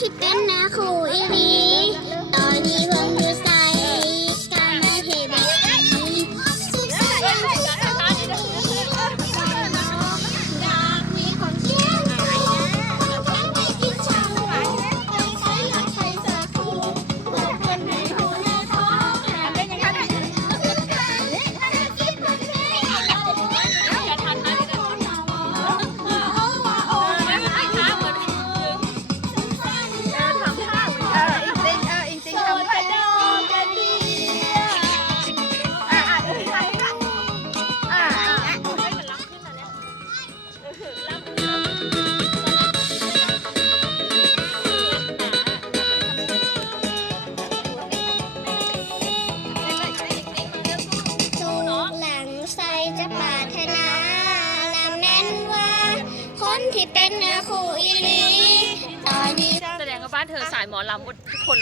ที่เต้นนะครูอีห จะปรารถนานำแน่นว่า คนที่เป็นเนื้อคู่อีหลีตอนนี้ แสดงว่าบ้านเธอสายหมอลำหมดทุกคน